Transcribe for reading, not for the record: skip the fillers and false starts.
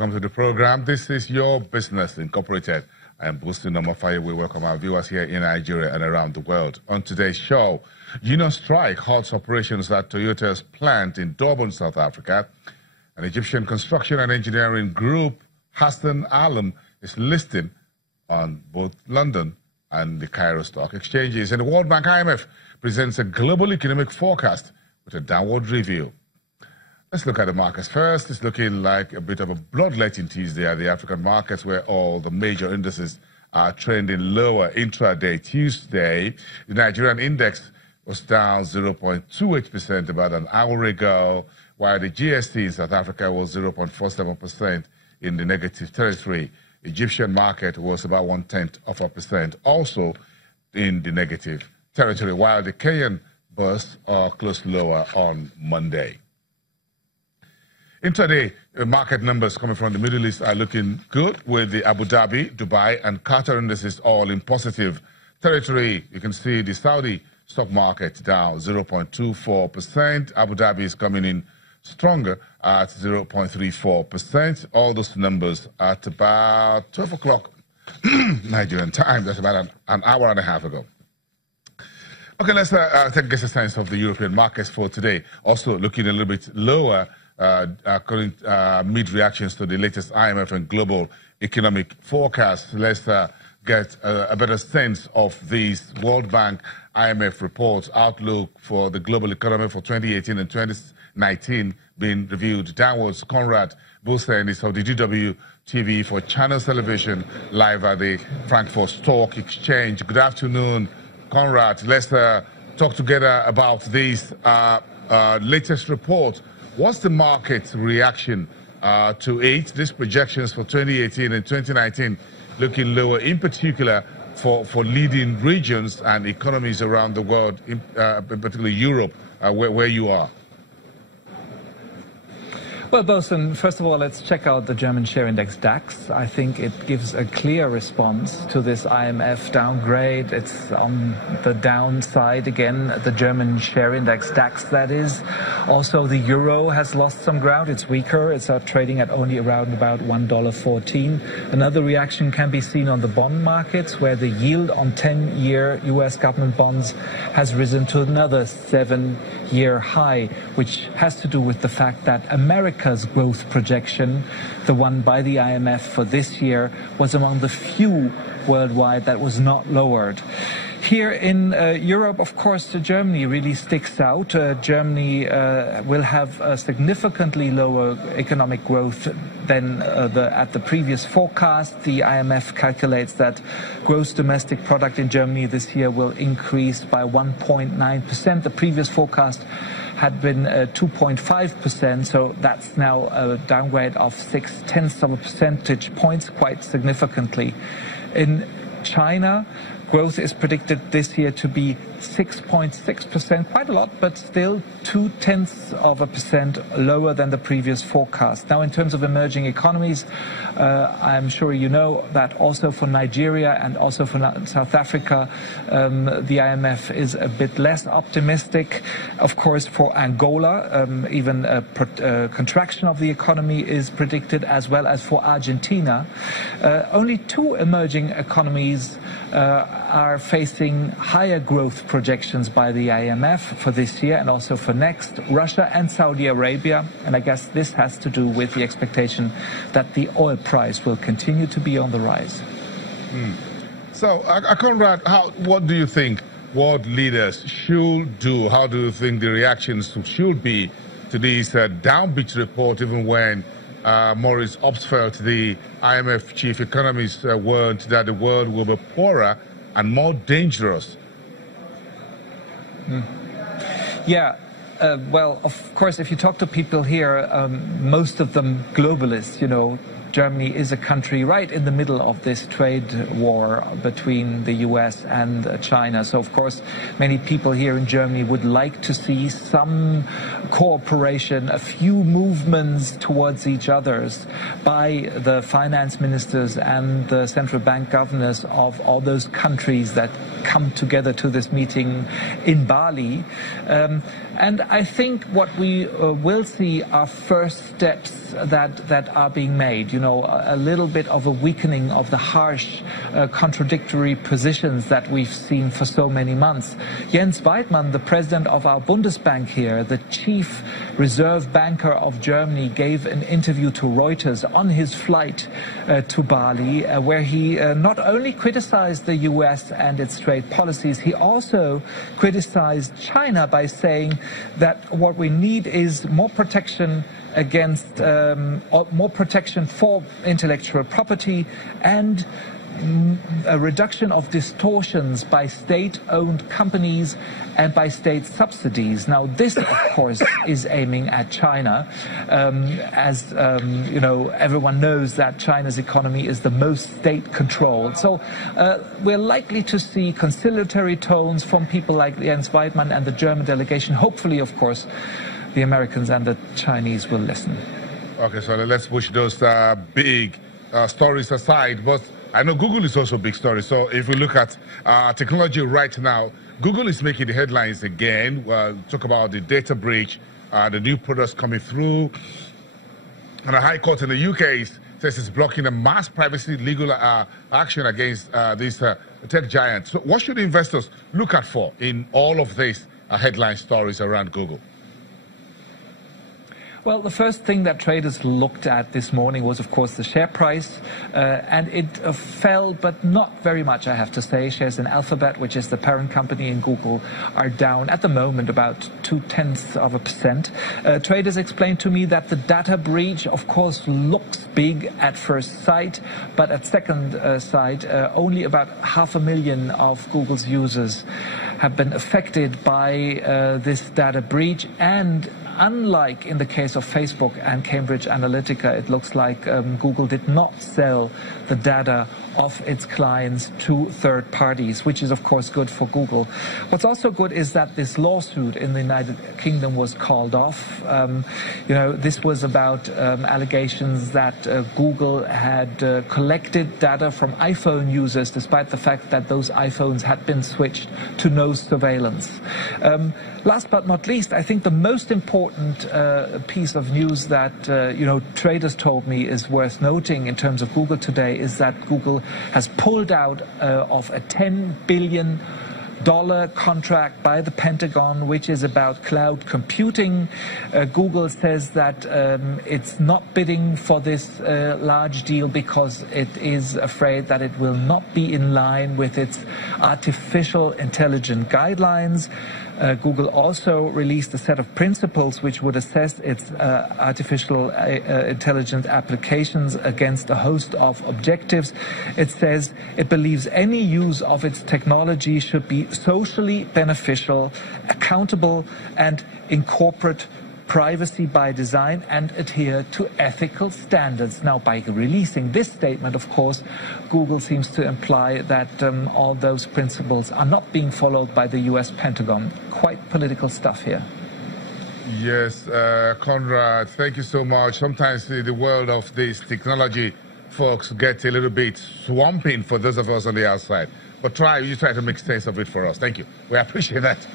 welcome to the program. This is Your Business Incorporated. I am Boostin Omofaye. We welcome our viewers here in Nigeria and around the world. On today's show, union strike halts operations at Toyota's plant in Durban, South Africa. An Egyptian construction and engineering group, Hassan Alam, is listed on both London and the Cairo Stock Exchanges. And the World Bank IMF presents a global economic forecast with a downward review. Let's look at the markets first. It's looking like a bit of a bloodletting Tuesday at the African markets, where all the major indices are trending lower. Intraday Tuesday, the Nigerian index was down 0.28% about an hour ago, while the GST in South Africa was 0.47% in the negative territory. Egyptian market was about 0.1%, also in the negative territory, while the Kenyan burst closed lower on Monday. Intraday, market numbers coming from the Middle East are looking good, with the Abu Dhabi, Dubai, and Qatar indices all in positive territory. You can see the Saudi stock market down 0.24%. Abu Dhabi is coming in stronger at 0.34%. All those numbers at about 12 o'clock Nigerian time. That's about an hour and a half ago. Okay, let's get a sense of the European markets for today. Also looking a little bit lower, according mid-reactions to the latest IMF and global economic forecast. Let's get a better sense of these World Bank IMF reports, outlook for the global economy for 2018 and 2019 being reviewed downwards. Conrad Busen is of the GW TV for Channel Television, live at the Frankfurt Stock Exchange. Good afternoon, Conrad. Let's talk together about this latest report. What's the market's reaction to it? These projections for 2018 and 2019 looking lower, in particular for leading regions and economies around the world, in particularly Europe, where you are. Well, Bosun, first of all, let's check out the German share index DAX. I think it gives a clear response to this IMF downgrade. It's on the downside again, the German share index DAX, that is. Also, the euro has lost some ground. It's weaker. It's trading at only around about $1.14. Another reaction can be seen on the bond markets, where the yield on 10-year U.S. government bonds has risen to another 7-year high, which has to do with the fact that America's growth projection, the one by the IMF for this year, was among the few worldwide that was not lowered. Here in Europe, of course, Germany really sticks out. Germany will have a significantly lower economic growth than at the previous forecast. The IMF calculates that gross domestic product in Germany this year will increase by 1.9%. The previous forecast had been 2.5%, so that's now a downgrade of 0.6 percentage points, quite significantly. In China, growth is predicted this year to be 6.6%, quite a lot, but still 0.2% lower than the previous forecast. Now, in terms of emerging economies, I'm sure you know that also for Nigeria and also for South Africa, the IMF is a bit less optimistic. Of course, for Angola, even a contraction of the economy is predicted, as well as for Argentina. Only two emerging economies are facing higher growth projections by the IMF for this year and also for next, Russia and Saudi Arabia. And I guess this has to do with the expectation that the oil price will continue to be on the rise. So, Conrad, what do you think world leaders should do? How do you think the reactions should be to this downbeat report, even when Maurice Obstfeld, the IMF chief economist, warned that the world will be poorer and more dangerous? Yeah. Well, of course, if you talk to people here, most of them globalists, Germany is a country right in the middle of this trade war between the US and China. So, of course, many people here in Germany would like to see some cooperation, a few movements towards each other's by the finance ministers and the central bank governors of all those countries that come together to this meeting in Bali. And I think what we will see are first steps that are being made. You know, a little bit of a weakening of the harsh, contradictory positions that we've seen for so many months. Jens Weidmann, the president of our Bundesbank here, the chief reserve banker of Germany, gave an interview to Reuters on his flight to Bali, where he not only criticized the US and its trade policies, he also criticized China by saying that what we need is more protection against, more protection for intellectual property and a reduction of distortions by state-owned companies and by state subsidies. Now, this, of course, is aiming at China. As you know, everyone knows that China's economy is the most state-controlled. So we're likely to see conciliatory tones from people like Jens Weidmann and the German delegation. Hopefully, of course, the Americans and the Chinese will listen. Okay, so let's push those big stories aside. But I know Google is also a big story. So if we look at technology right now, Google is making the headlines again. Talk about the data breach, the new products coming through. And the High Court in the UK says it's blocking a mass privacy legal action against these tech giants. So what should investors look out for in all of these headline stories around Google? Well, the first thing that traders looked at this morning was, of course, the share price, and it fell, but not very much, I have to say. Shares in Alphabet, which is the parent company in Google, are down at the moment about 0.2%. Traders explained to me that the data breach, of course, looks big at first sight, but at second sight, only about 500,000 of Google's users have been affected by this data breach. And unlike in the case of Facebook and Cambridge Analytica, it looks like Google did not sell the data of its clients to third parties, which is of course good for Google. What's also good is that this lawsuit in the United Kingdom was called off. You know, this was about allegations that Google had collected data from iPhone users despite the fact that those iPhones had been switched to no surveillance. Last but not least, I think the most important piece of news that you know, traders told me is worth noting in terms of Google today is that Google has pulled out of a $10 billion contract by the Pentagon, which is about cloud computing. Google says that it's not bidding for this large deal because it is afraid that it will not be in line with its artificial intelligence guidelines. Google also released a set of principles which would assess its artificial intelligence applications against a host of objectives. It says it believes any use of its technology should be socially beneficial, accountable, and incorporate privacy by design and adhere to ethical standards. Now, by releasing this statement, of course, Google seems to imply that all those principles are not being followed by the US Pentagon. Quite political stuff here. Yes, Conrad, thank you so much. Sometimes the world of this technology, folks, get a little bit swamping for those of us on the outside. But you try to make sense of it for us. Thank you. We appreciate that.